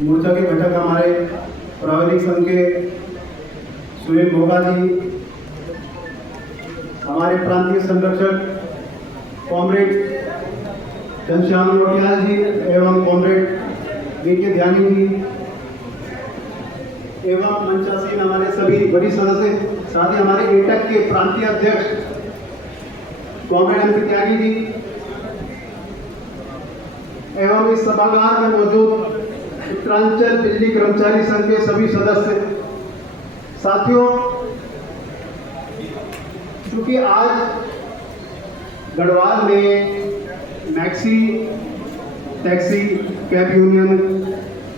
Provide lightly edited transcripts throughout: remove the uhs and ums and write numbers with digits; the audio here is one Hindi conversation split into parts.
मोर्चा के घटक हमारे प्राविधिक संघ के सुनील भोगा जी, हमारे प्रांतीय संरक्षक कॉमरेड घनश्याम नोटियाल जी एवं कॉमरेड वीके ध्यानी जी एवं मंचासीन हमारे सभी वरिष्ठ सदस्य, साथ ही हमारे एटक के प्रांतीय अध्यक्ष कॉमरेड एमपी त्यागी जी एवं इस सभागार में मौजूद उत्तरांचल बिजली कर्मचारी संघ के सभी सदस्य साथियों, क्योंकि आज गढ़वाल में मैक्सी टैक्सी कैब यूनियन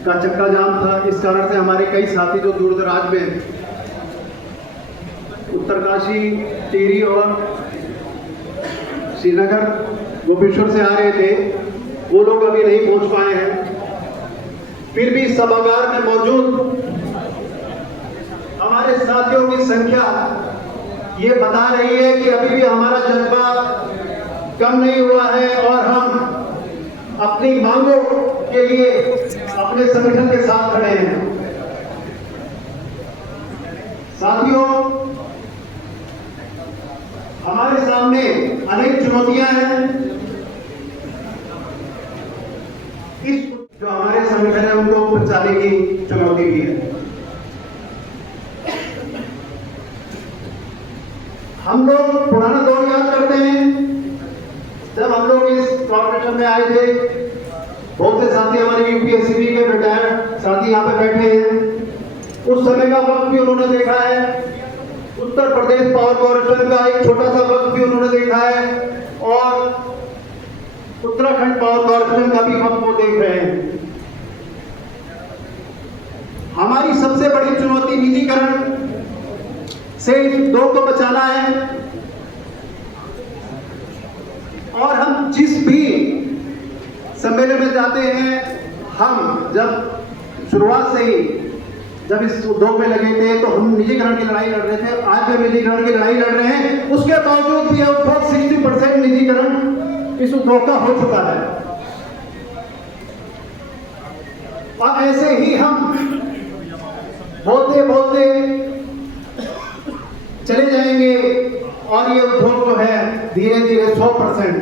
का चक्का जाम था, इस कारण से हमारे कई साथी जो दूर दराज में उत्तरकाशी, टिहरी और श्रीनगर गोपेश्वर से आ रहे थे, वो लोग अभी नहीं पहुंच पाए हैं। फिर भी सभागार में मौजूद हमारे साथियों की संख्या ये बता रही है कि अभी भी हमारा जज्बा कम नहीं हुआ है और हम अपनी मांगों के लिए अपने संगठन के साथ खड़े हैं। साथियों, हमारे सामने अनेक चुनौतियां हैं। इस जो हमारे संगठन है उनको बचाने की चुनौती भी है। हम लोग पुराना दौर याद करते हैं, जब हम लोग इस कॉर्पोरेशन में आए थे, बहुत से साथी हमारे यूपीएससी के रिटायर्ड साथी यहाँ पे बैठे हैं। उस समय का वक्त भी उन्होंने देखा है, उत्तर प्रदेश पावर कॉर्पोरेशन का एक छोटा सा वक्त भी उन्होंने देखा है और उत्तराखंड पावर कॉर्पोरेशन का भी वक्त वो देख रहे हैं। हमारी सबसे बड़ी चुनौती निजीकरण से दो को बचाना है और हम जिस भी सम्मेलन में जाते हैं, हम जब शुरुआत से ही जब इस उद्योग में लगे थे तो हम निजीकरण की लड़ाई लड़ रहे थे। आज जो निजीकरण की लड़ाई लड़ रहे हैं, उसके बावजूद भी लगभग 60% निजीकरण इस उद्योग का हो चुका है। और ऐसे ही हम बोलते बोलते चले जाएंगे और ये उद्योग जो है धीरे धीरे 100%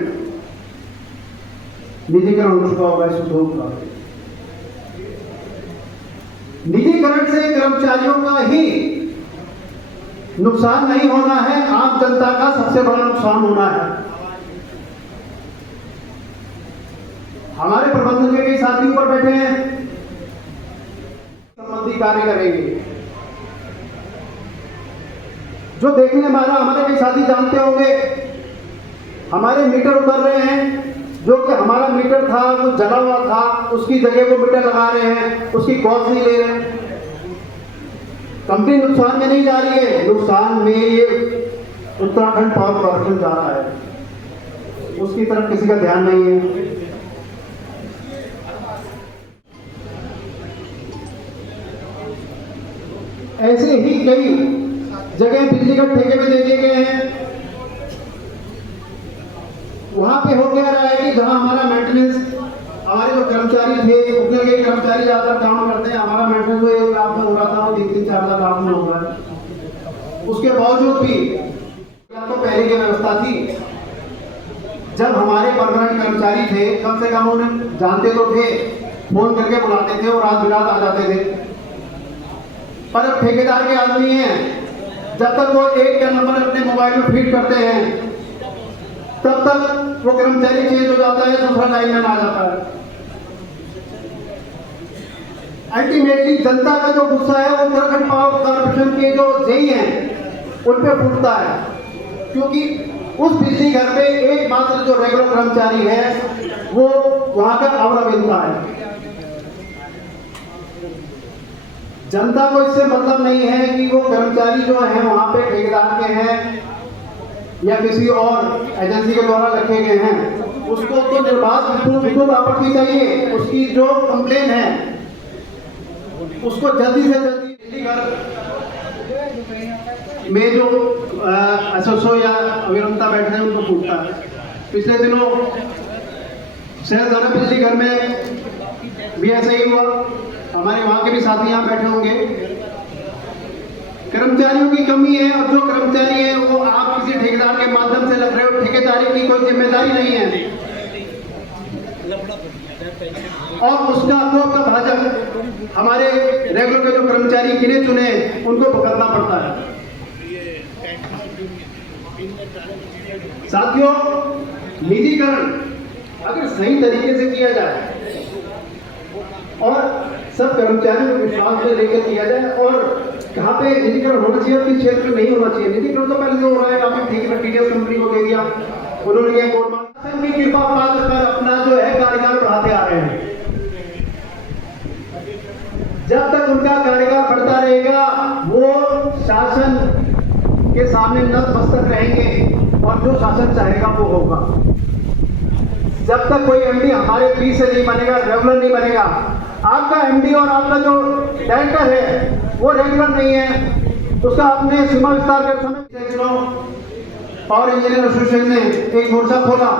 निजीकरण हो चुका होगा इस उद्योग का। निजीकरण से कर्मचारियों का ही नुकसान नहीं होना है, आम जनता का सबसे बड़ा नुकसान होना है। हमारे प्रबंधन के कई साथी ऊपर बैठे हैं, संबंधी कार्य करेंगे। जो देखने वाला हमारे कई साथी जानते होंगे, हमारे मीटर उतर रहे हैं, जो कि हमारा मीटर था वो जला हुआ था, उसकी जगह वो मीटर लगा रहे हैं, उसकी कॉस्ट नहीं ले रहे हैं। कंपनी नुकसान में नहीं जा रही है, नुकसान में ये उत्तराखंड पावर कॉर्पोरेशन जा रहा है, उसकी तरफ किसी का ध्यान नहीं है। ऐसे ही कई जगह बिजली का ठेके में दे दिए गए हैं। वहां पे हो गया रहा है कि जहां हमारा मेंटेनेंस, हमारे जो कर्मचारी थे, उतने कई कर्मचारी ज्यादा काम करते हैं, हमारा मेंटेनेंस जो 1 लाख में हो रहा था वो 3-4 लाख में हो रहा है। उसके बावजूद भी या तो पहले की व्यवस्था थी, जब हमारे परमानेंट कर्मचारी थे, कम से कम उन्हें जानते तो थे, फोन करके बुलाते थे और रात बिरात आ जाते थे। पर अब ठेकेदार के आदमी हैं, जब तक वो एक का नंबर अपने मोबाइल में फीड करते हैं, तब तक वो कर्मचारी चेंज हो जाता है, दूसरा लाइनमैन आ जाता है। अल्टीमेटली जनता का जो गुस्सा है वो उत्तराखंड पावर कॉर्पोरेशन के जो जेई हैं उन पे फूटता है, क्योंकि उस बिजली घर में एकमात्र जो रेगुलर कर्मचारी है वो वहां का आवरा मिलता है। जनता को इससे मतलब नहीं है कि वो कर्मचारी जो है वहां पे ठेकेदार के हैं या किसी और एजेंसी के द्वारा रखे गए हैं, उसको तो निर्बाध विद्युत आपूर्ति चाहिए। उसकी जो कंप्लेन है उसको जल्दी से जल्दी बिजली घर में जो एसएसओ या अभियंता बैठे हैं उनको फूटता है। पिछले दिनों शहजादा बिजली घर में भी ऐसा ही हुआ। हमारे वहाँ के भी साथी यहाँ बैठे होंगे, कर्मचारियों की कमी है। और जो कर्मचारी है वो आप किसी ठेकेदार के माध्यम से लग रहे हो, ठेकेदारी की कोई जिम्मेदारी नहीं है, और उसका तो भाजपा हमारे रेगुलर के जो कर्मचारी गिने चुने उनको भुगतना पड़ता है। साथियों, निजीकरण अगर सही तरीके से किया जाए और सब कर्मचारियों को विश्वास में लेकर किया जाए, और कहाँ पे निजीकरण होना चाहिए, किस क्षेत्र में नहीं होना चाहिए। निजीकरण तो पहले जो हो रहा है, आपने ठीक है टीडीएस कंपनी को दे दिया, उन्होंने किया कोर्ट की कृपा पात्र कर अपना जो है कार्यकाल बढ़ाते आ रहे हैं। जब तक उनका कार्यकाल बढ़ता रहेगा वो शासन के सामने नतमस्तक रहेंगे और जो शासन चाहेगा वो होगा। जब तक कोई एमडी हमारे बीच से नहीं बनेगा, रेगुलर नहीं बनेगा, आपका एमडी और आपका जो डायरेक्टर है वो रेगुलर नहीं है, उसका आपने सीमा विस्तार कर समय पावर इंजीनियर एसोसिएशन ने एक मोर्चा खोला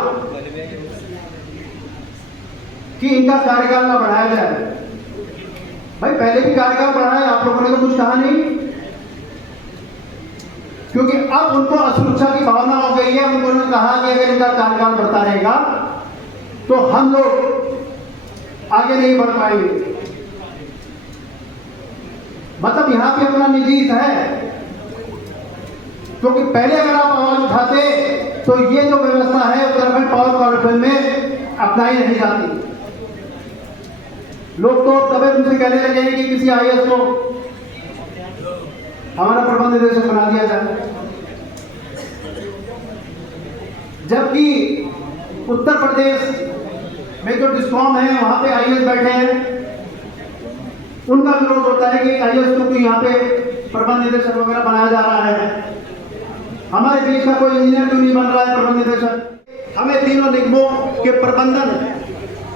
कि इनका कार्यकाल ना बढ़ाया जाए। भाई पहले भी कार्यकाल बढ़ाया, आप लोगों ने तो कुछ कहा नहीं, क्योंकि अब उनको असुरक्षा की भावना हो गई है। उन्होंने कहा कि अगर इनका कार्यकाल बढ़ता रहेगा तो हम लोग आगे नहीं बढ़ पाएंगे। मतलब यहां पे अपना निजी हित है, क्योंकि पहले अगर आप आवाज उठाते तो ये जो व्यवस्था है उत्तराखंड पावर कॉर्पोरेशन में अपनाई नहीं जाती। लोग तो तब उनसे कहने लगे कि किसी आईएएस को हमारा प्रबंध निदेशक बना दिया जाए, जबकि उत्तर प्रदेश में जो डिस्कॉम है वहां पे आईएएस बैठे हैं, उनका विरोध होता है कि आईएएस को यहाँ पे प्रबंध निदेशक वगैरह बनाया जा रहा है। हमारे देश का कोई इंजीनियर क्यों नहीं बन रहा है प्रबंध निदेशक? हमें तीनों निगमों के प्रबंधन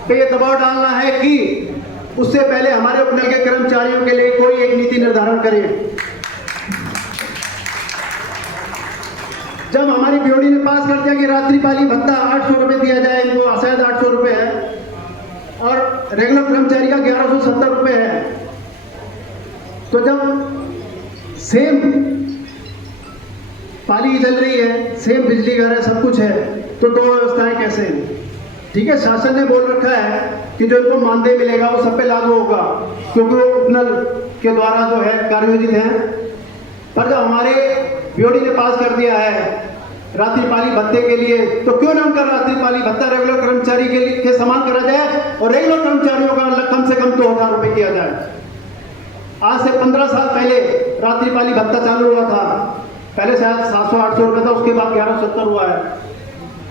पे ये दबाव डालना है कि उससे पहले हमारे उपनल के कर्मचारियों के लिए कोई एक नीति निर्धारण करें। जब हमारी बीओडी ने पास कर दिया कि रात्रिपाली भत्ता 800 रुपए दिया जाए, इनको शायद 800 रुपए है और रेगुलर कर्मचारी का 1170 रुपए है, तो जब सेम पाली चल रही है, सेम बिजली घर है, सब कुछ है, तो दो व्यवस्थाएं कैसे हैं? ठीक है, शासन ने बोल रखा है कि जो इनको मानदेय मिलेगा वो सब पे लागू होगा, क्योंकि वो उपनल के द्वारा जो है कार्योजित है। पर जब हमारे बीओडी ने पास कर दिया है रात्रिपाली भत्ते के लिए, तो क्यों ना उनका रात्रिपाली भत्ता रेगुलर कर्मचारी के लिए के समान करा जाए और रेगुलर कर्मचारियों का कम से कम 2000 रुपए किया जाए। आज से 15 साल पहले रात्रिपाली भत्ता चालू हुआ था, पहले शायद 700-800 रुपए था, उसके बाद 1170 हुआ है।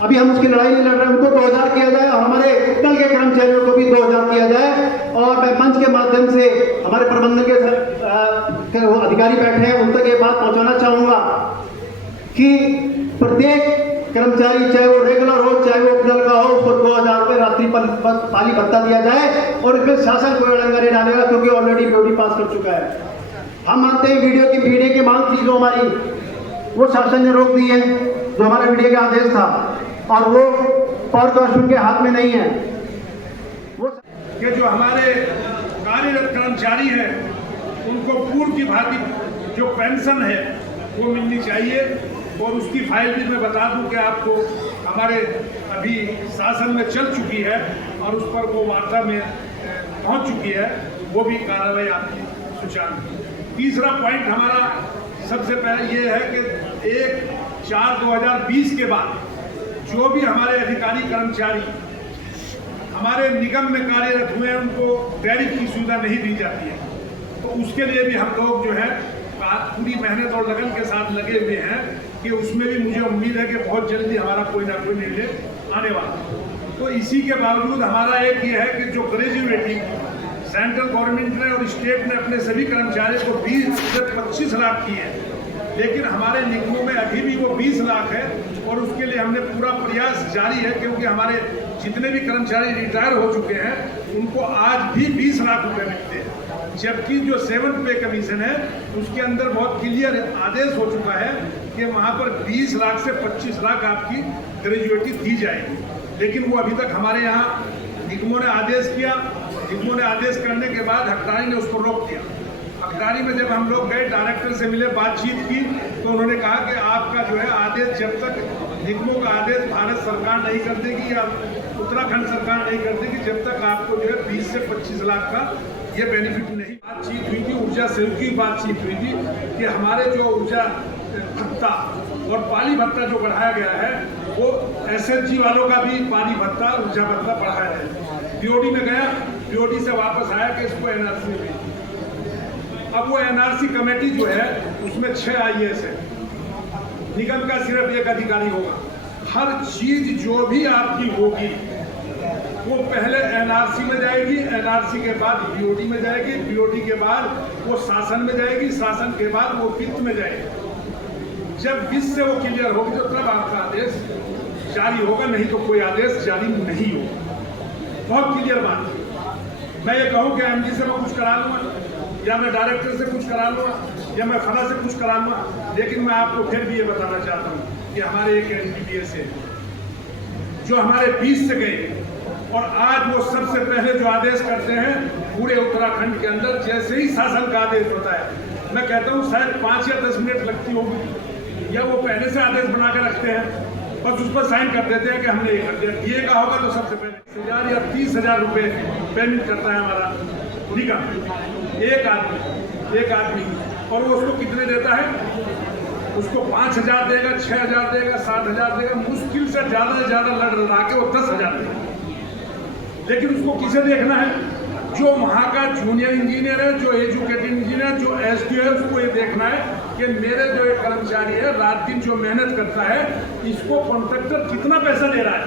अभी हम उसकी लड़ाई नहीं लड़ रहे, उनको 2000 किया जाए और हमारे उपनल के कर्मचारियों को भी 2000 किया जाए। और मैं मंच के माध्यम से हमारे प्रबंधन के अधिकारी बैठे हैं, उन तक ये बात पहुंचाना चाहूंगा कि प्रत्येक कर्मचारी, चाहे वो रेगुलर हो चाहे वो उपनल का हो, उसको 2000 रुपए रात्रिपाली भत्ता दिया जाए और इसमें शासन कोई अड़ंगा नहीं डालेगा, क्योंकि ऑलरेडी बीओडी पास कर चुका है। हम मानते हैं वीडियो की मांग थी जो हमारी, वो शासन ने रोक दी है, जो हमारा वीडियो का आदेश था, और वो पावर कॉर्पोरेशन के हाथ में नहीं है। वो कि जो हमारे कार्यरत कर्मचारी हैं उनको पूर्व की भांति जो पेंशन है वो मिलनी चाहिए, और उसकी फाइल भी मैं बता दूं कि आपको हमारे अभी शासन में चल चुकी है और उस पर वो वार्ता में पहुंच चुकी है, वो भी कार्रवाई आपकी सुचारू। तीसरा पॉइंट हमारा सबसे पहले ये है कि 1/4/2020 के बाद जो भी हमारे अधिकारी कर्मचारी हमारे निगम में कार्यरत हुए हैं उनको टैरिफ की सुविधा नहीं दी जाती है, तो उसके लिए भी हम लोग जो है पूरी मेहनत और लगन के साथ लगे हुए हैं कि उसमें भी मुझे उम्मीद है कि बहुत जल्दी हमारा कोई ना कोई निर्णय आने वाला। तो इसी के बावजूद हमारा एक ये है कि जो ग्रेजुएटी सेंट्रल गवर्नमेंट ने और स्टेट ने अपने सभी कर्मचारियों को 20 से 25 लाख की है, लेकिन हमारे निगमों में अभी भी वो 20 लाख है, और उसके लिए हमने पूरा प्रयास जारी है, क्योंकि हमारे जितने भी कर्मचारी रिटायर हो चुके हैं उनको आज भी 20 लाख रुपए मिलते हैं, जबकि जो 7th पे कमीशन है उसके अंदर बहुत क्लियर आदेश हो चुका है कि वहाँ पर 20 लाख से 25 लाख आपकी ग्रेजुएटी दी जाएगी। लेकिन वो अभी तक हमारे यहाँ निगमों ने आदेश किया, निगमों ने आदेश करने के बाद हकदारी ने उसको रोक दिया। हकदारी में जब हम लोग गए, डायरेक्टर से मिले, बातचीत की, तो उन्होंने कहा कि आपका जो है आदेश, जब तक निगमों का आदेश भारत सरकार नहीं कर देगी या उत्तराखंड सरकार नहीं कर देगी, जब तक आपको जो है 20 से 25 लाख का ये बेनिफिट नहीं। बातचीत हुई थी, ऊर्जा सेल की बातचीत हुई थी कि हमारे जो ऊर्जा भत्ता और पानी भत्ता जो बढ़ाया गया है, वो SHG वालों का भी पानी भत्ता, ऊर्जा भत्ता बढ़ाया है। BOD में गया, BOD से वापस आया कि इसको NRC में भेजिए। अब वो NRC कमेटी जो है उसमें 6 IAS है, निगम का सिर्फ 1 अधिकारी होगा। हर चीज जो भी आपकी होगी वो पहले NRC में जाएगी, NRC के बाद BOD में जाएगी, BOD के बाद वो शासन में जाएगी, शासन के बाद वो वित्त में जाएगी। जब वित्त से वो क्लियर होगी तो तब आपका आदेश जारी होगा, नहीं तो कोई आदेश जारी नहीं होगा। बहुत क्लियर बात है। मैं ये कहूँ कि MD से मैं कुछ करा लूँगा या मैं डायरेक्टर से कुछ करा लूँगा या मैं फला से कुछ करा लूँगा, लेकिन मैं आपको फिर भी ये बताना चाहता हूँ कि हमारे एक NPPS है जो हमारे 20 से गए, और आज वो सबसे पहले जो आदेश करते हैं पूरे उत्तराखंड के अंदर, जैसे ही शासन का आदेश होता है, मैं कहता हूँ शायद 5 या 10 मिनट लगती होगी, या वो पहले से आदेश बना के रखते हैं, बस उस पर साइन कर देते हैं कि हमने ये कर दिया। ये का होगा तो सबसे पहले 1000 या 30,000 रुपये पेमेंट करता है हमारा निगम, एक आदमी, और वो उसको कितने देता है? उसको 5,000 देगा, 6,000 देगा, 7,000 देगा, मुश्किल से ज़्यादा से ज़्यादा लड़ा के वो 10,000 देगा। लेकिन उसको किसे देखना है? जो वहाँ का जूनियर इंजीनियर है, जो एजुकेटेड इंजीनियर, जो SDO है, उसको ये देखना है कि मेरे जो एक कर्मचारी है रात दिन जो मेहनत करता है, इसको कॉन्ट्रैक्टर कितना पैसा दे रहा है।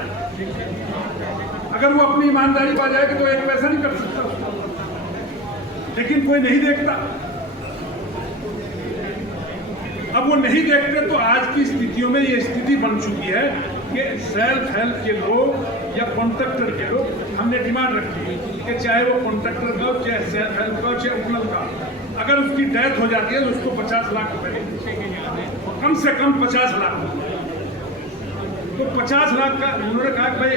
अगर वो अपनी ईमानदारी पा जाएगी तो 1 पैसा नहीं कर सकता, लेकिन कोई नहीं देखता। अब वो नहीं देखते तो आज की स्थितियों में ये स्थिति बन चुकी है कि सेल्फ हेल्प के लोग या कॉन्ट्रैक्टर के लोग, हमने डिमांड रखी है कि चाहे वो कॉन्ट्रैक्टर का हो, चाहे सेल्फ हेल्प का हो, चाहे उपनल का, अगर उसकी डेथ हो जाती है तो उसको 50 लाख रुपए, कम से कम 50 लाख। तो 50 लाख का उन्होंने कहा कि भाई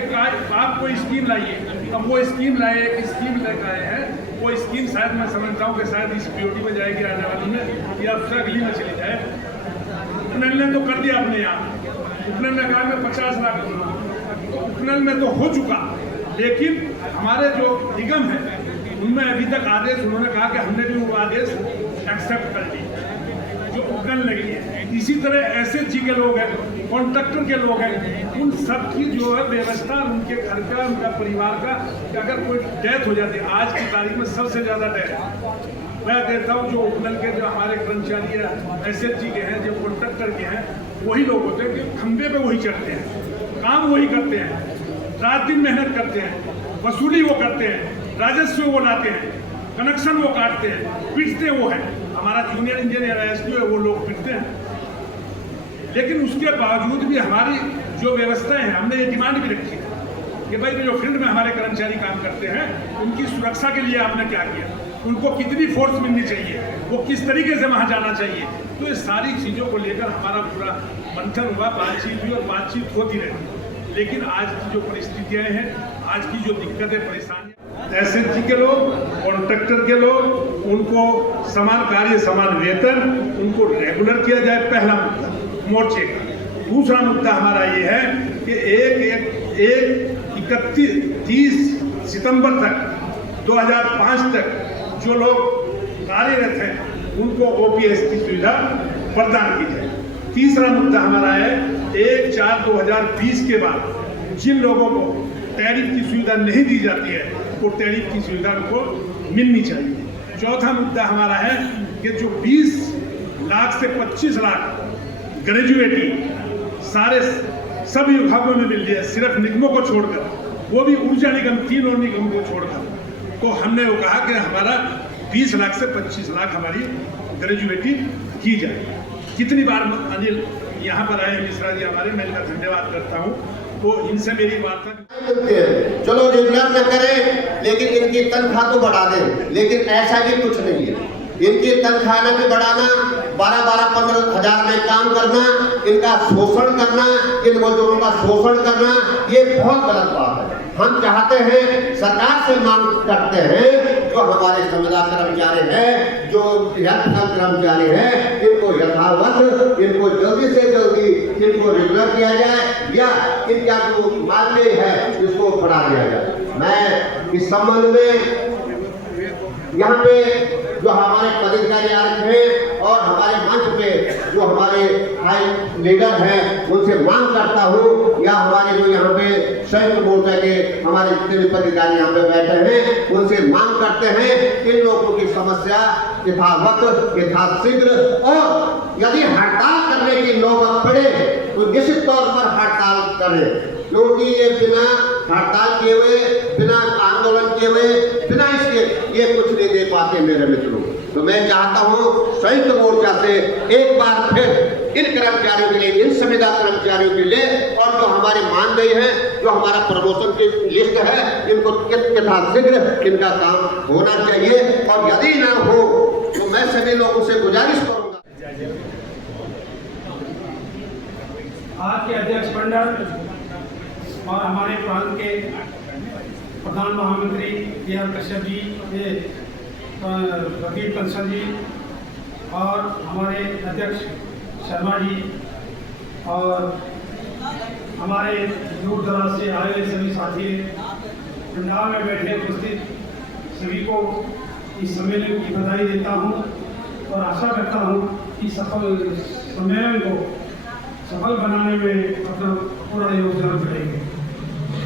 आप कोई स्कीम लाइए। अब वो स्कीम लाए, एक स्कीम लेकर आए हैं, वो स्कीम शायद मैं समझता हूँ कि शायद इस BOD में जाएगी आने वाली में, या उससे अगली में चली जाए। उपनल ने तो कर दिया अपने यहाँ, उपनल ने कहा मैं 50 लाख दूंगा, उपनल में तो हो चुका, लेकिन हमारे जो निगम है उनमें अभी तक आदेश, उन्होंने कहा कि हमने भी वो आदेश एक्सेप्ट कर ली जो उपनल लगी है। इसी तरह SHG के लोग हैं, कॉन्ट्रैक्टर के लोग हैं, उन सब की जो है व्यवस्था, उनके घर का, उनका परिवार का, कि अगर कोई डेथ हो जाती है, आज की तारीख में सबसे ज़्यादा डेथ मैं देता हूँ जो उपनल के जो हमारे कर्मचारी है, SHG के हैं, जो कॉन्ट्रैक्टर के हैं, वही लोग होते हैं कि खंभे पे वही चढ़ते हैं, काम वही करते हैं, रात दिन मेहनत करते हैं, वसूली वो करते हैं, राजस्व वो लाते हैं, कनेक्शन वो काटते हैं, पिटते वो हैं। हमारा जूनियर इंजीनियर SDO है, वो लोग पिटते हैं। लेकिन उसके बावजूद भी हमारी जो व्यवस्थाएं हैं, हमने ये डिमांड भी रखी है कि भाई जो फील्ड में हमारे कर्मचारी काम करते हैं, उनकी सुरक्षा के लिए आपने क्या किया, उनको कितनी फोर्स मिलनी चाहिए, वो किस तरीके से वहाँ जाना चाहिए। तो ये सारी चीज़ों को लेकर हमारा पूरा मंथन हुआ, बातचीत हुई और बातचीत होती रही। लेकिन आज की जो परिस्थितियाँ हैं, आज की जो दिक्कतें परेशानियाँ, SHG के लोग, कॉन्ट्रैक्टर के लोग, उनको समान कार्य समान वेतन, उनको रेगुलर किया जाए, पहला मुद्दा मोर्चे का। दूसरा मुद्दा हमारा ये है कि 31 सितंबर तक 2005 तक जो लोग कार्यरत हैं उनको OPS की सुविधा प्रदान की जाए। तीसरा मुद्दा हमारा है 1/4/2020 के बाद जिन लोगों को टैरिफ की सुविधा नहीं दी जाती है, वो टैरिफ की सुविधा उनको मिलनी चाहिए। चौथा मुद्दा हमारा है कि जो 20 लाख से 25 लाख ग्रेजुएटी सारे सभी विभागों में मिल जाए, सिर्फ निगमों को छोड़कर, वो भी ऊर्जा निगम, 3 और निगम को छोड़कर, तो हमने वो कहा कि हमारा 20 लाख से 25 लाख हमारी ग्रेजुएटी की जाए। कितनी बार अनिल यहाँ पर आए मिश्रा जी हमारे, मैं इनका धन्यवाद करता हूँ, तो इनसे मेरी वार्ता। चलो रेगुलर न करें, लेकिन इनकी तनख्वाह तो बढ़ा दें, लेकिन ऐसा भी कुछ नहीं है। इनकी तनख्वाह भी बढ़ाना, 12-15 हज़ार में काम करना, इनका शोषण करना, इन मजदूरों का शोषण करना, ये बहुत गलत बात है। हम चाहते हैं, सरकार से मांग करते हैं, जो हमारे संविदा कर्मचारी हैं, जो हेल्थ कर्मचारी हैं, इनको यथावत, इनको जल्दी से जल्दी इनको रेगुलर किया जाए या इनका जो मानदेय है इसको बढ़ा दिया जाए। मैं इस संबंध में यहाँ पे जो हमारे पदाधिकारी आ रखे हैं और हमारे मंच पे जो हमारे हाई लीडर हैं उनसे मांग करता हूँ, या हमारे जो यहाँ पे संयुक्त मोर्चा के हमारे जितने भी पदाधिकारी यहाँ पे बैठे हैं उनसे मांग करते हैं इन लोगों की समस्या यथावत, यथाशीघ्र, और यदि हड़ताल करने की नौबत पड़े तो निश्चित तौर पर हड़ताल करें, क्योंकि ये बिना हड़ताल किए हुए, बिना आंदोलन किए हुए, बिना इसके ये कुछ नहीं दे पाते मेरे मित्रों। तो मैं चाहता हूँ संयुक्त मोर्चा से एक बार फिर इन कर्मचारियों के लिए, इन संविदा कर्मचारियों के लिए, और जो हमारे मानदेय हैं, जो हमारा प्रमोशन की लिस्ट है, इनको यथाशीघ्र इनका काम होना चाहिए, और यदि ना हो तो मैं सभी लोगों से गुजारिश करूंगा। आज के अध्यक्ष मंडल और हमारे प्रांत के प्रधान महामंत्री के.आर. कश्यप जी, रफीक कंसल जी, और हमारे अध्यक्ष शर्मा जी, और हमारे दूर दराज से आए हुए सभी साथी, पंडाल में बैठे उपस्थित सभी को इस सम्मेलन की बधाई देता हूँ और आशा करता हूँ कि सफल सम्मेलन को सफल बनाने में अपना पूरा योगदान करेंगे।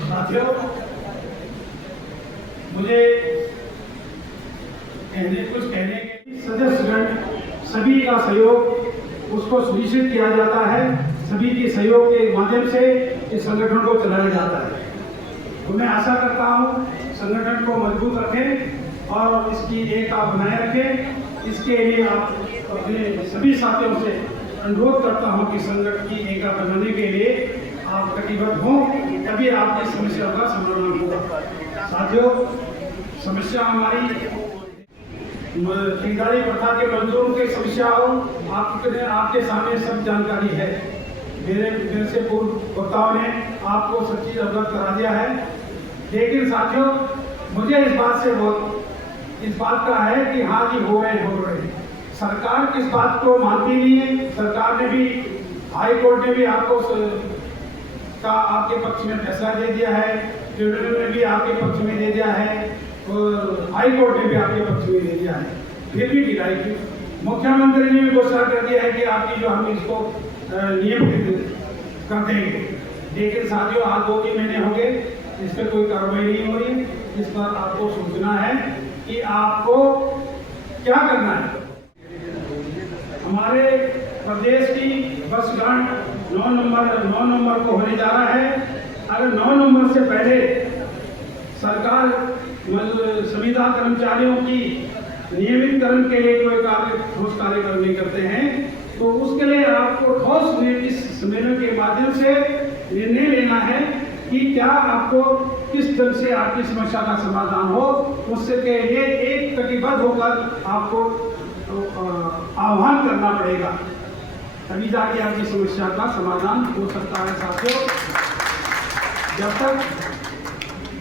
साथियों, मुझे कुछ कहने के सदस्यगण सभी का सहयोग उसको सुनिश्चित किया जाता है, सभी के सहयोग के माध्यम से इस संगठन को चलाया जाता है। तो मैं आशा करता हूँ संगठन को मजबूत रखें और इसकी एकता बनाए रखें। इसके लिए आप अपने सभी साथियों से अनुरोध करता हूं कि संगठन की एकता बनाने के लिए आप कटिबद्ध हों, तभी आपकी समस्या का समाधान होगा। साथियों, समस्या हमारी ठेकेदारी प्रथा के मजदूरों की समस्या हो, आपके सामने सब जानकारी है। मेरे से पूर्व वक्ताओं ने आपको सब चीज अवगत करा दिया है। लेकिन साथियों, मुझे इस बात का है कि हाँ जी हो रहे सरकार किस बात को मानती नहीं है। सरकार ने भी, हाई कोर्ट ने भी आपके पक्ष में फैसला दे दिया है, ट्रिब्यूनल ने भी आपके पक्ष में दे दिया है, और हाई कोर्ट ने भी आपके पक्ष में दे दिया है, फिर भी ढिलाई की। मुख्यमंत्री ने भी घोषणा कर दिया है कि आपकी जो हम इसको नियमित कर देंगे। लेकिन साथियों, आज 2-3 महीने हो गए, इस पर कोई कार्रवाई नहीं हो रही। इस पर आपको सोचना है कि आपको क्या करना है। हमारे प्रदेश की वर्षगांठ 9 नवंबर को होने जा रहा है। अगर 9 नवंबर से पहले सरकार संविदा कर्मचारियों की नियमितकरण के लिए कोई ठोस कार्यक्रम नहीं करते हैं, तो उसके लिए आपको ठोस इस सम्मेलन के माध्यम से निर्णय लेना है कि क्या आपको किस ढंग से आपकी समस्या का समाधान हो। उससे के लिए एक कटिबद्ध होकर आपको आह्वान करना पड़ेगा, तभी जाके आपकी समस्या का समाधान हो सकता है। साथियों, जब तक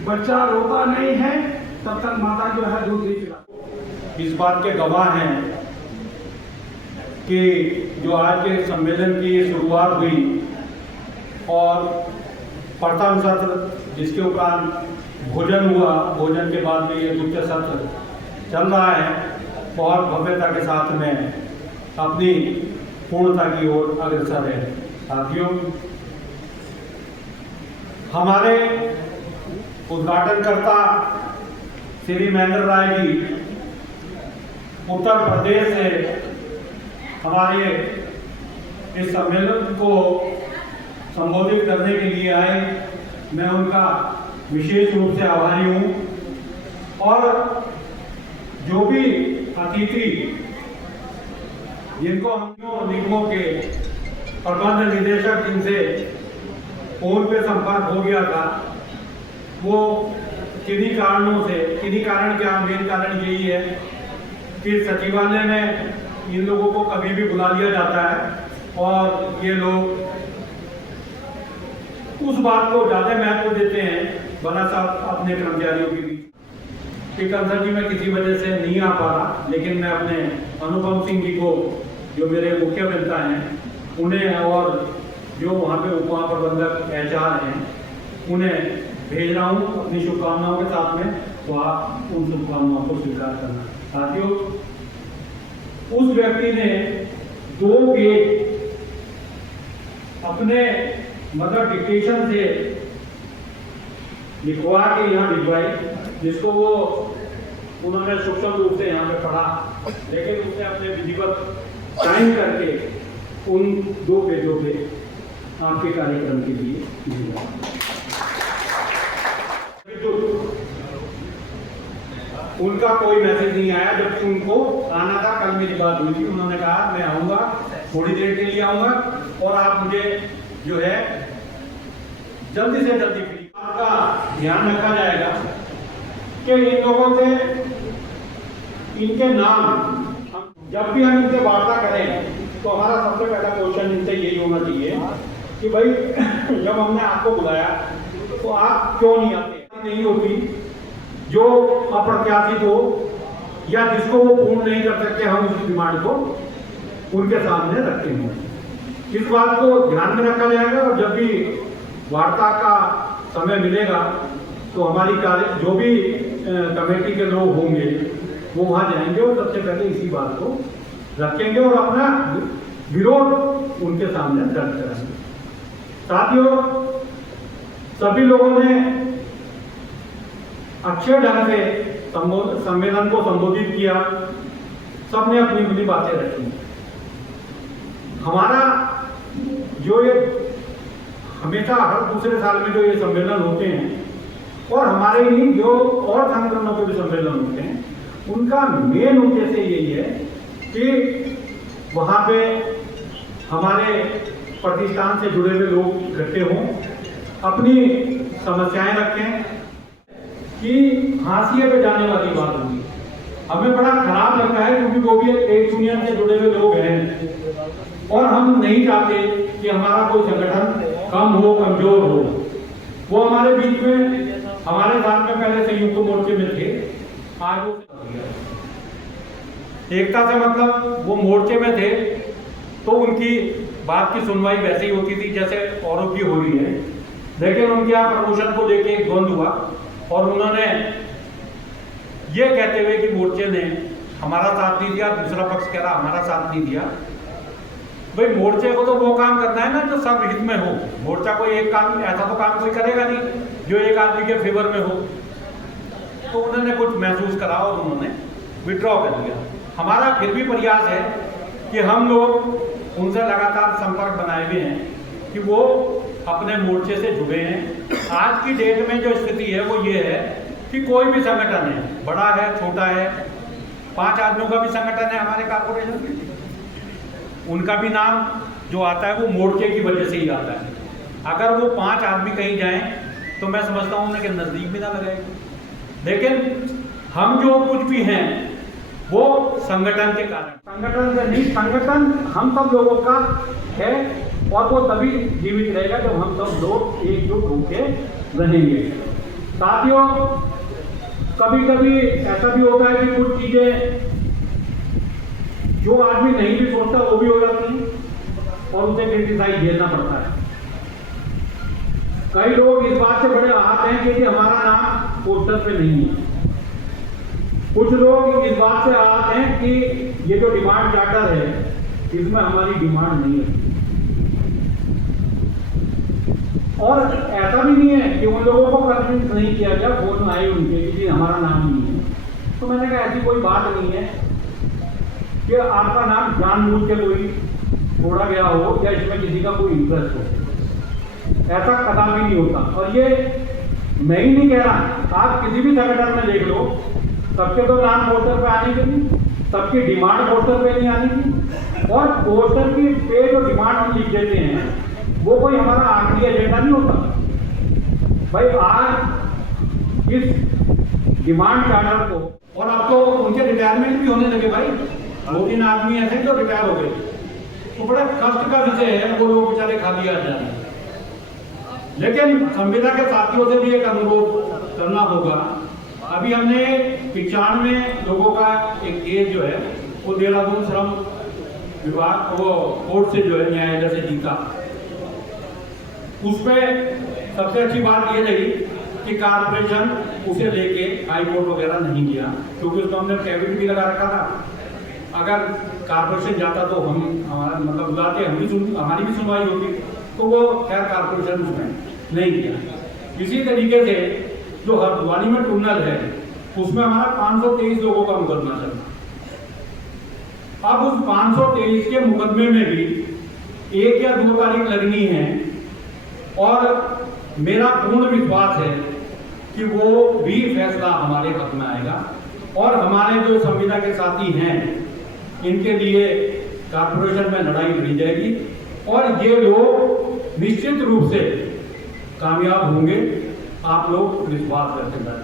बच्चा रोता नहीं है तब तक माता जो है दूध नहीं पिलाती। इस बात के गवाह हैं कि जो आज के सम्मेलन की शुरुआत हुई और प्रथम सत्र जिसके उपरांत भोजन हुआ, भोजन के बाद में ये द्वितीय सत्र चल रहा है, बहुत भव्यता के साथ में अपनी पूर्णता की ओर अग्रसर है। साथियों, हमारे उद्घाटनकर्ता श्री महेंद्र राय जी उत्तर प्रदेश से हमारे इस सम्मेलन को संबोधित करने के लिए आए। मैं उनका विशेष रूप से आभारी हूँ। और जो भी अतिथि जिनको हम निगमों के प्रबंध निदेशक जिनसे फोन पे संपर्क हो गया था, वो किन्हीं कारण क्या, मेन कारण यही है कि सचिवालय में इन लोगों को कभी भी बुला लिया जाता है और ये लोग उस बात को ज़्यादा महत्व देते हैं बना साहब अपने कर्मचारियों के बीच कि कंसर जी मैं किसी वजह से नहीं आ पा रहा, लेकिन मैं अपने अनुपम सिंह जी को जो मेरे मुख्य अभियंता हैं उन्हें और जो वहाँ पे उप महाप्रबंधक HR हैं उन्हें भेज रहा हूँ अपनी शुभकामनाओं के साथ में, तो आप उन शुभकामनाओं को स्वीकार करना। साथियों, उस व्यक्ति ने 2 गेट अपने मतलब डिक्टेशन से लिखवा के यहाँ भिजवाई, जिसको वो उन्होंने सूक्ष्म रूप से यहाँ पे पढ़ा, लेकिन उसने अपने विधिवत साइन करके उन 2 पेजों पे आपके कार्यक्रम के लिए भेजा। उनका कोई मैसेज नहीं आया, जबकि उनको आना था। कल मेरी बात हुई थी, उन्होंने कहा मैं आऊँगा, थोड़ी देर के लिए आऊँगा और आप मुझे जो है जल्दी से जल्दी फ्री। आपका ध्यान रखा जाएगा कि इन लोगों से इनके नाम जब भी हम इनसे वार्ता करें तो हमारा सबसे पहला क्वेश्चन इनसे यही होना चाहिए कि भाई जब हमने आपको बुलाया तो आप क्यों नहीं आते? नहीं होती जो अप्रत्याशित हो या जिसको वो पूर्ण नहीं कर सकते, हम उस डिमांड को उनके सामने रखेंगे। इस बात को ध्यान में रखा जाएगा और जब भी वार्ता का समय मिलेगा तो हमारी कार्य जो भी कमेटी के लोग होंगे वो वहाँ जाएंगे और सबसे पहले इसी बात को रखेंगे और अपना विरोध उनके सामने दर्ज करेंगे। साथियों, सभी लोगों ने अच्छे ढंग से सम्मेलन को संबोधित किया, सबने अपनी अपनी बातें रखी। हमारा जो ये हमेशा हर दूसरे साल में जो ये सम्मेलन होते हैं और हमारे ही जो और संगठनों के भी सम्मेलन होते हैं, उनका मेन उद्देश्य यही है कि वहाँ पे हमारे प्रतिष्ठान से जुड़े हुए लोग इकट्ठे हों, अपनी समस्याएं रखें कि हाशिए पे जाने वाली बात होगी। हमें बड़ा खराब लगता है क्योंकि वो भी एक यूनियन से जुड़े हुए लोग हैं और हम नहीं चाहते कि हमारा कोई संगठन कम हो, कमजोर हो। वो हमारे बीच में हमारे साथ में पहले संयुक्त मोर्चे में थे, आज वो एकता से मतलब वो मोर्चे में थे तो उनकी बात की सुनवाई वैसे ही होती थी जैसे औरों की हो रही है, लेकिन उनके यहाँ प्रमोशन को लेके एक द्वंद हुआ और उन्होंने ये कहते हुए कि मोर्चे ने हमारा साथ नहीं दिया, दूसरा पक्ष कह रहा हमारा साथ नहीं दिया। भाई मोर्चे को तो वो काम करना है ना जो सब हित में हो। मोर्चा कोई एक काम, ऐसा तो काम कोई करेगा नहीं जो एक आदमी के फेवर में हो। तो उन्होंने कुछ महसूस करा और उन्होंने विड्रॉ कर लिया। हमारा फिर भी प्रयास है कि हम लोग उनसे लगातार संपर्क बनाए हुए हैं कि वो अपने मोर्चे से जुड़े हैं। आज की डेट में जो स्थिति है वो ये है कि कोई भी संगठन है, बड़ा है छोटा है, 5 आदमियों का भी संगठन है हमारे कॉर्पोरेशन, उनका भी नाम जो आता है वो मोर्चे की वजह से ही आता है। अगर वो 5 आदमी कहीं जाएं तो मैं समझता हूँ उनके नज़दीक भी ना लगेगा। लेकिन हम जो कुछ भी हैं वो संगठन के कारण, संगठन से नहीं, संगठन हम सब लोगों का है और वो तभी जीवित रहेगा जब हम सब लोग एकजुट होकर रहेंगे। साथियों, कभी कभी ऐसा भी होता है कि कुछ चीजें जो आदमी नहीं भी सोचता वो भी हो जाती है और उसे क्रिटिसाइज झेलना पड़ता है। कई लोग इस बात से बड़े आहत हैं कि हमारा नाम पोस्टर पे नहीं है। कुछ लोग इस बात से आहत हैं कि ये जो डिमांड चार्टर है इसमें हमारी डिमांड नहीं है। और ऐसा भी नहीं है कि उन लोगों को कन्विंस नहीं किया गया, फोन आए उनके कि हमारा नाम नहीं है। तो मैंने कहा ऐसी कोई बात नहीं है कि आपका नाम जानबूझ के कोई छोड़ा गया हो या इसमें किसी का कोई इंटरेस्ट हो, ऐसा कदापि नहीं होता। और ये मैं ही नहीं कह रहा, आप किसी भी संगठन में देख लो, सबके तो नाम पोस्टर पे आने के नहीं, सबकी डिमांड पोस्टर पे नहीं आने की। और पोस्टर की पे जो डिमांड हम लिख देते हैं वो कोई हमारा आखिरी एजेंडा नहीं होता। भाई आज इस डिमांड चार्टर को, और अब तो उनके रिटायरमेंट भी होने लगे भाई, 2-3 आदमी ऐसे जो रिटायर हो गए, तो बड़ा कष्ट का विषय है। वो लोग बेचारे खाली आ जा रहे हैं। लेकिन संविदा के साथियों से भी एक अनुरोध करना होगा। अभी हमने 95 लोगों का एक केस जो है वो देहरादून श्रम विभाग वो कोर्ट से जो है न्यायालय से जीता। उसमें सबसे अच्छी बात ये रही कि कारपोरेशन उसे लेके हाई कोर्ट वगैरह नहीं गया, क्योंकि उसमें हमने कैबिनेट भी लगा रखा था। अगर कारपोरेशन जाता तो हम हमारा मतलब बुलाते हमारी भी सुनवाई होती, तो वो खैर कारपोरेशन उसमें नहीं गया। इसी तरीके से जो हल्द्वानी में टनल है उसमें हमारा 523 लोगों का मुकदमा चल रहा। अब उस 523 के मुकदमे में भी 1 या 2 तारीख लगनी है और मेरा पूर्ण विश्वास है कि वो भी फैसला हमारे हक में आएगा और हमारे जो संविदा के साथी हैं इनके लिए कारपोरेशन में लड़ाई लड़ी जाएगी और ये लोग निश्चित रूप से कामयाब होंगे। आप लोग विश्वास रखते हैं।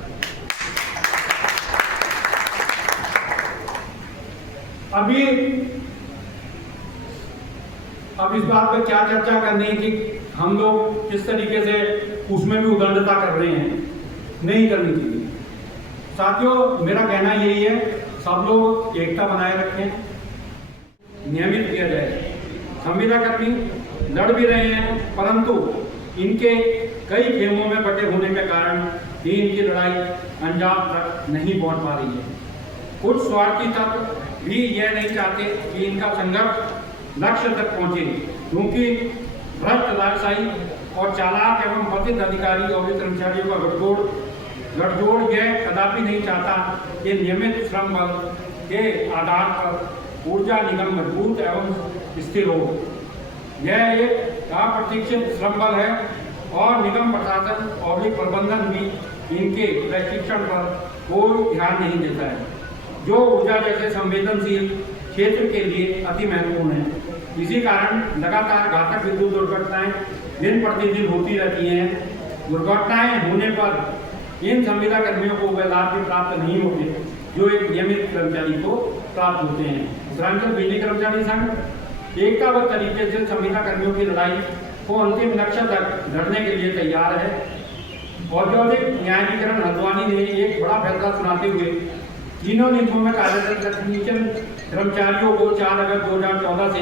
अब इस बात पे क्या चर्चा करनी है कि हम लोग किस तरीके से उसमें भी उदंडता कर रहे हैं, नहीं करनी चाहिए। साथियों, मेरा कहना यही है, सब लोग एकता बनाए रखें, नियमित किया जाए। संविदा कर्मी लड़ भी रहे हैं, परंतु इनके कई खेमों में बटे होने के कारण ही इनकी लड़ाई अंजाम तक नहीं पहुंच पा रही है। कुछ स्वार्थी तत्व भी यह नहीं चाहते कि इनका संघर्ष लक्ष्य तक पहुंचे, क्योंकि भ्रष्ट लालसाई और चालाक एवं पतित अधिकारी और कर्मचारियों का गठजोड़ यह कदापि नहीं चाहता कि नियमित श्रम बल के आधार पर ऊर्जा निगम मजबूत एवं स्थिर हो। यह एक अप्रशिक्षित श्रम बल है और निगम प्रशासन और प्रबंधन भी इनके प्रशिक्षण पर कोई ध्यान नहीं देता है, जो ऊर्जा जैसे संवेदनशील क्षेत्र के लिए अति महत्वपूर्ण है। इसी कारण लगातार घातक विद्युत दुर्घटनाएं दिन प्रतिदिन होती रहती हैं। दुर्घटनाएं होने पर इन संविदा कर्मियों को वह लाभ भी प्राप्त नहीं होते जो एक नियमित कर्मचारी को प्राप्त होते हैं। उत्तरांचल बिजली कर्मचारी संघ एकताबद्ध तरीके से संविदा कर्मियों की लड़ाई को अंतिम लक्ष्य तक लड़ने के लिए तैयार है। औद्योगिक न्यायाधिकरण हल्द्वानी ने एक बड़ा फैसला सुनाते हुए तीनों निगमों में कार्यरत टेक्नीशियन कर्मचारियों को 4 अगस्त 2014 से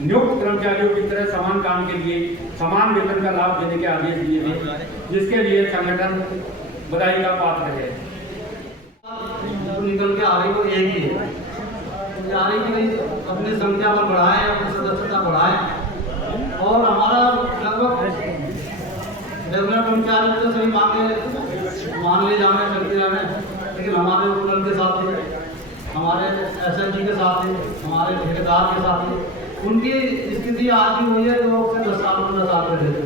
नियुक्त कर्मचारियों की तरह समान काम के लिए समान वेतन का लाभ देने के आदेश दिए थे, जिसके लिए संगठन बधाई का पात्र है। निकल के आ रही वो एक ही है, आ रही कि नहीं अपनी संख्या पर बढ़ाएं, अपनी सदस्यता बढ़ाएं और हमारा लगभग रेगुलर कर्मचारी तो सभी मान ले जाने चलते रहने, लेकिन हमारे उपनल के साथ ही, हमारे SLG के साथ ही, हमारे ठेकेदार के साथ ही उनकी स्थिति आज भी हुई है जो 10 साल 15 साल पहले थे।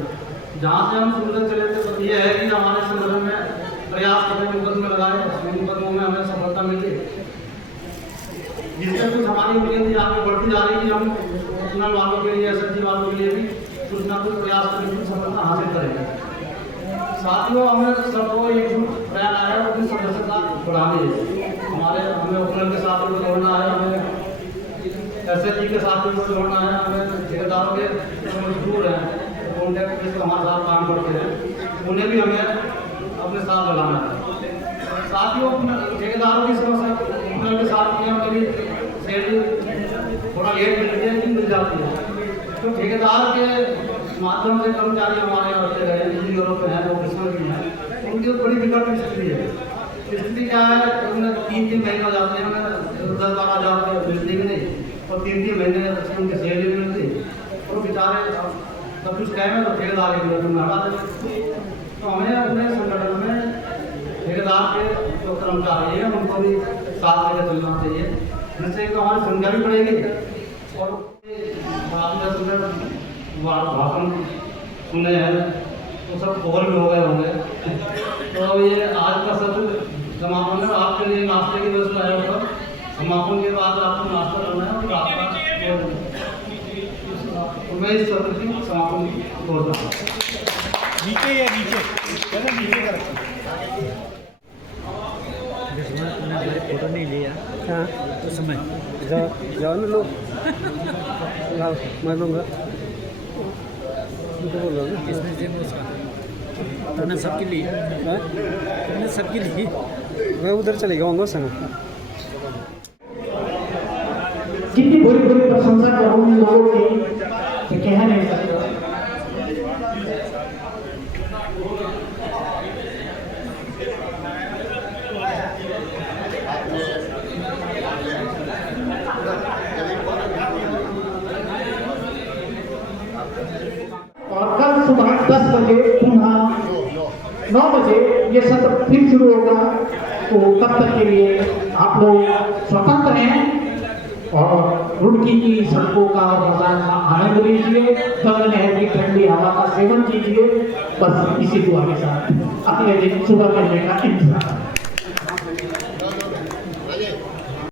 जहाँ से हम सुनते चले थे तो ये है कि हमारे संगठन में प्रयास करें, मुकदमे लगाए, मुकदमों में हमें सफलता मिली, जिससे कुछ हमारी उम्मीद आगे बढ़ती जा रही कि हम उपनल वालों के लिए, SLG वालों के लिए भी कुछ ना कुछ प्रयास करके कुछ सफलता हासिल करेंगे। साथियों, हमें सबको एकजुट रहना है, अपनी सदस्यता बढ़ानी है। हमें उपनल के साथ को जोड़ना है, हमें SLG के साथ को जोड़ना है, हमें ठेकेदारों के मजदूर हैं कॉन्ट्रैक्ट बेस पर हमारे साथ काम करते हैं, उन्हें भी हमें अपने साथ लगाना है। साथियों, ठेकेदारों की समस्या उपनल के साथ में कभी सैलरी थोड़ा लेट मिलती है, मिल जाती है, तो ठेकेदार के माध्यम से कर्मचारी हमारे बढ़ते रहे, बिजली घरों पे हैं, ऑफिसर भी हैं, उनकी बड़ी विकट स्थिति है। स्थिति क्या है, उन्हें 3-3 महीने जाते हैं, उन्हें 10-12 हज़ार मिलती भी नहीं और 3-3 महीने उनकी सैलरी भी मिलती और बेचारे सब कुछ टाइम है तो ठेकेदार की वेतन में हटा देते। तो हमें अपने संगठन में ठेकेदार के जो कर्मचारी हैं उनको भी साथ लेकर चलना चाहिए, जिससे कि हमारी संख्या भी बढ़ेगी और भाषण सुने हैं तो सब कवर भी हो गए होंगे। तो ये आज का सत्र समापन है, आपके लिए नाश्ते की व्यवस्था है ऊपर, समापन के बाद आपको नाश्ता करना है और आपका मैं इस सत्र की समापन बोलता हूँ। नीचे या नीचे नीचे कर फोटो नहीं लिया। हाँ तो समय जाओ ना लोग, मैं लूँगा, बोलो ना। मैंने सबके लिए मैंने सबके लिए मैं उधर चले जाऊँगा संग कितनी बुरी बुरी प्रशंसा करूँ इन लोगों की कि कह नहीं सकता। और कल सुबह 10 बजे पुनः 9 बजे ये सत्र फिर शुरू होगा। तो तब तक के लिए आप लोग स्वतंत्र हैं और रुड़की की सड़कों का और बाजार का आनंद लीजिए, गंगा नहर की ठंडी हवा का सेवन कीजिए। बस इसी दुआ के साथ अगले दिन सुबह मिलने का इंतजार।